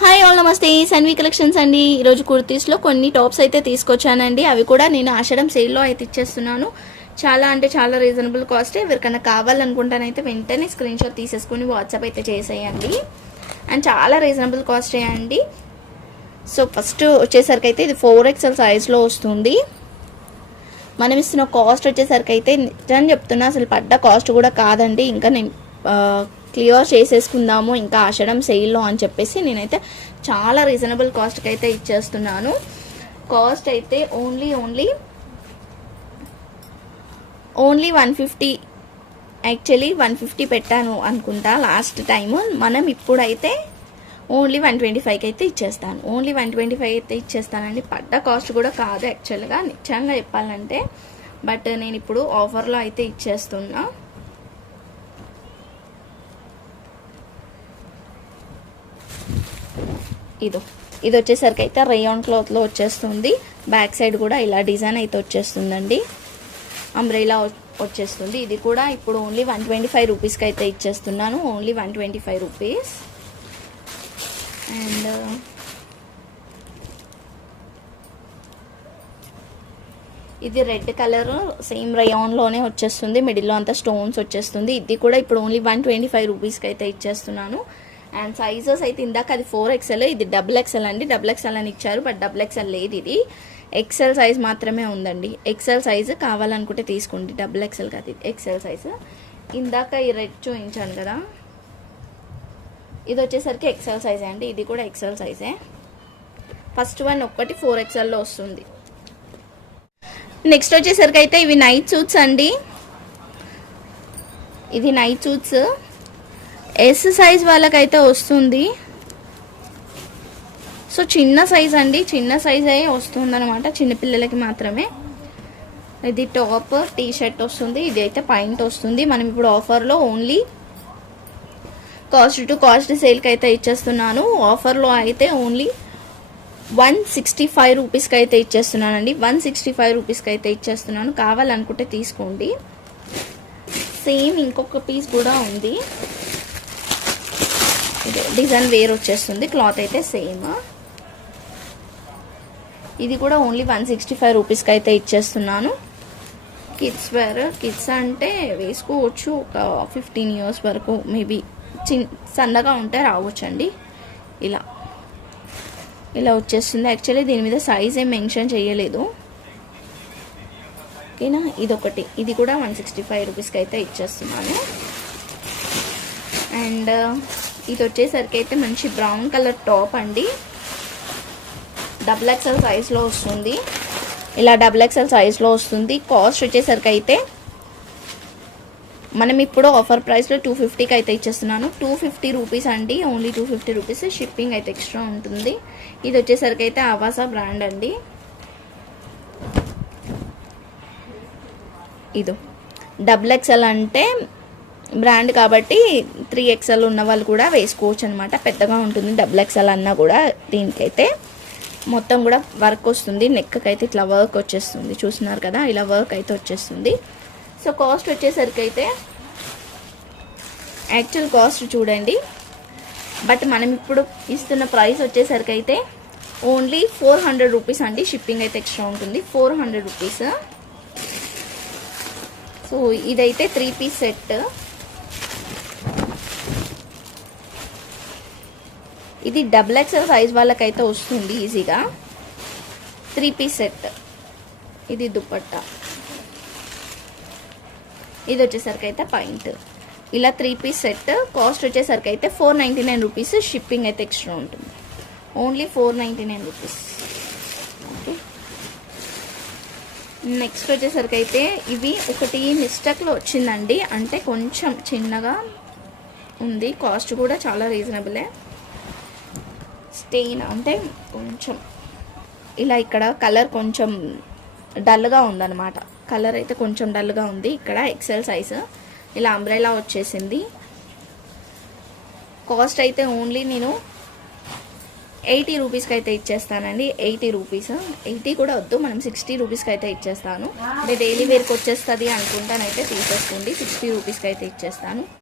Hi all నమస్తే Sanvi collections అండి. ఈరోజు కుర్తీస్లో కొన్ని టాప్స్ అయితే తీసుకొచ్చానండి. అవి కూడా నేను ఆషాఢం సేల్లో అయితే ఇచ్చేస్తున్నాను. చాలా అంటే చాలా రీజనబుల్ కాస్ట్. ఎవరికైనా కావాలనుకుంటానైతే వెంటనే స్క్రీన్ షాట్ తీసేసుకుని వాట్సాప్ అయితే చేసేయండి. అండ్ చాలా రీజనబుల్ కాస్ట్ అండి. సో ఫస్ట్ వచ్చేసరికి అయితే ఇది 4XL సైజ్లో వస్తుంది. మనం ఇస్తున్న కాస్ట్ వచ్చేసరికి అయితే నిజం చెప్తున్నా, అసలు పడ్డ కాస్ట్ కూడా కాదండి. ఇంకా నేను క్లియర్ చేసేసుకుందాము ఇంకా ఆషాఢం సేల్లో అని చెప్పేసి నేనైతే చాలా రీజనబుల్ కాస్ట్కి అయితే ఇచ్చేస్తున్నాను. కాస్ట్ అయితే ఓన్లీ 150, యాక్చువల్లీ 150 పెట్టాను అనుకుంటా లాస్ట్ టైము. మనం ఇప్పుడైతే ఓన్లీ 125కి అయితే ఇచ్చేస్తాను. ఓన్లీ 125 అయితే ఇచ్చేస్తానండి. పడ్డ కాస్ట్ కూడా కాదు యాక్చువల్గా, నిజంగా చెప్పాలంటే. బట్ నేను ఇప్పుడు ఆఫర్లో అయితే ఇచ్చేస్తున్నా. ఇది వచ్చేసరికి అయితే రేయాన్ క్లాత్లో వచ్చేస్తుంది. బ్యాక్ సైడ్ కూడా ఇలా డిజైన్ అయితే వచ్చేస్తుందండి. అంబ్రెలా వచ్చేస్తుంది. ఇది కూడా ఇప్పుడు ఓన్లీ 125 రూపీస్కి అయితే ఇచ్చేస్తున్నాను. Only 125 rupees. అండ్ ఇది రెడ్ కలర్ సేమ్ రేయాన్లోనే వచ్చేస్తుంది. మిడిల్లో అంతా స్టోన్స్ వచ్చేస్తుంది. ఇది కూడా ఇప్పుడు ఓన్లీ 125 రూపీస్కి అయితే ఇచ్చేస్తున్నాను. అండ్ సైజెస్ అయితే ఇందాక అది 4XL, ఇది XXL అండి. XXL అని ఇచ్చారు, బట్ XXL లేదు. ఇది XL సైజ్ మాత్రమే ఉందండి. XL సైజు కావాలనుకుంటే తీసుకోండి. XXL కాదు, ఇది XL సైజు. ఇందాక ఈ రెడ్ చూపించాను కదా, ఇది వచ్చేసరికి XL సైజే అండి. ఇది కూడా XL సైజే. ఫస్ట్ వన్ ఒక్కటి 4XLలో వస్తుంది. నెక్స్ట్ వచ్చేసరికి అయితే ఇవి నైట్ సూట్స్ అండి. ఇది నైట్ సూట్స్ ఎస్ సైజ్ వాళ్ళకైతే వస్తుంది. సో చిన్న సైజ్ అండి, చిన్న సైజ్ అయ్యి వస్తుంది అనమాట, చిన్నపిల్లలకి మాత్రమే. ఇది టాప్ టీ షర్ట్ వస్తుంది. ఇది అయితే పాయింట్ వస్తుంది. మనం ఇప్పుడు ఆఫర్లో ఓన్లీ కాస్ట్ టు కాస్ట్ సేల్కి అయితే ఇచ్చేస్తున్నాను. ఆఫర్లో అయితే ఓన్లీ 165 రూపీస్కి అయితే ఇచ్చేస్తున్నానండి. 165 రూపీస్కి అయితే ఇచ్చేస్తున్నాను. కావాలనుకుంటే తీసుకోండి. సేమ్ ఇంకొక పీస్ కూడా ఉంది. డిజైన్ వేర్ వచ్చేస్తుంది, క్లాత్ అయితే సేమ్. ఇది కూడా ఓన్లీ 165 రూపీస్కి అయితే ఇచ్చేస్తున్నాను. కిడ్స్ వేర్, కిడ్స్ అంటే వేసుకోవచ్చు ఒక 15 ఇయర్స్ వరకు, మేబీ సన్నగా ఉంటే రావచ్చండి. ఇలా వచ్చేస్తుంది. యాక్చువల్లీ దీని మీద సైజ్ ఏం మెన్షన్ చేయలేదు, ఓకేనా. ఇదొకటి, ఇది కూడా 165 రూపీస్కి అయితే ఇచ్చేస్తున్నాను. అండ్ ఇది వచ్చేసరికి అయితే మంచి బ్రౌన్ కలర్ టాప్ అండి. XXL సైజ్లో వస్తుంది. ఇలా XXL సైజ్లో వస్తుంది. కాస్ట్ వచ్చేసరికి అయితే మనం ఇప్పుడు ఆఫర్ ప్రైస్లో 250కి అయితే ఇచ్చేస్తున్నాను. 250 రూపీస్ అండి, ఓన్లీ 250 రూపీస్. షిప్పింగ్ అయితే ఎక్స్ట్రా ఉంటుంది. ఇది వచ్చేసరికి అయితే ఆవాసా బ్రాండ్ అండి. ఇది XXL అంటే బ్రాండ్ కాబట్టి 3XL ఉన్న వాళ్ళు కూడా వేసుకోవచ్చు అనమాట. పెద్దగా ఉంటుంది XXL అన్నా కూడా. దీనికైతే మొత్తం కూడా వర్క్ వస్తుంది. నెక్కి అయితే ఇట్లా వర్క్ వచ్చేస్తుంది, చూస్తున్నారు కదా, ఇలా వర్క్ అయితే వచ్చేస్తుంది. సో కాస్ట్ వచ్చేసరికి అయితే యాక్చువల్ కాస్ట్ చూడండి, బట్ మనం ఇప్పుడు ఇస్తున్న ప్రైస్ వచ్చేసరికి అయితే ఓన్లీ 400 రూపీస్ అండి. షిప్పింగ్ అయితే ఎక్స్ట్రా ఉంటుంది. 400 రూపీస్. సో ఇదైతే 3 పీస్ సెట్. ఇది XXL సైజ్ వాళ్ళకైతే వస్తుంది ఈజీగా. 3 పీస్ సెట్. ఇది దుపట్టా, ఇది వచ్చేసరికి అయితే పాయింట్. ఇలా 3 పీస్ సెట్. కాస్ట్ వచ్చేసరికి అయితే 499 రూపీస్. షిప్పింగ్ అయితే ఎక్స్ట్రా ఉంటుంది. Only 499 rupees. ఓకే. నెక్స్ట్ వచ్చేసరికి అయితే ఇవి ఒకటి మిస్టేక్లో వచ్చిందండి, అంటే కొంచెం చిన్నగా ఉంది. కాస్ట్ కూడా చాలా రీజనబులే. స్టెయిన్ అంటే కొంచెం ఇలా ఇక్కడ కలర్ కొంచెం డల్గా ఉందన్నమాట. కలర్ అయితే కొంచెం డల్గా ఉంది. ఇక్కడ XL సైజు ఇలా అంబ్రెలా వచ్చేసింది. కాస్ట్ అయితే ఓన్లీ నేను 80 రూపీస్కి అయితే ఇచ్చేస్తానండి. 80 రూపీస్. 80 కూడా వద్దు, మనం 60 రూపీస్కి అయితే ఇచ్చేస్తాను. అంటే డైలీ వేర్కి వచ్చేస్తుంది అనుకుంటానైతే తీసేసుకోండి. 60 రూపీస్కి అయితే ఇచ్చేస్తాను.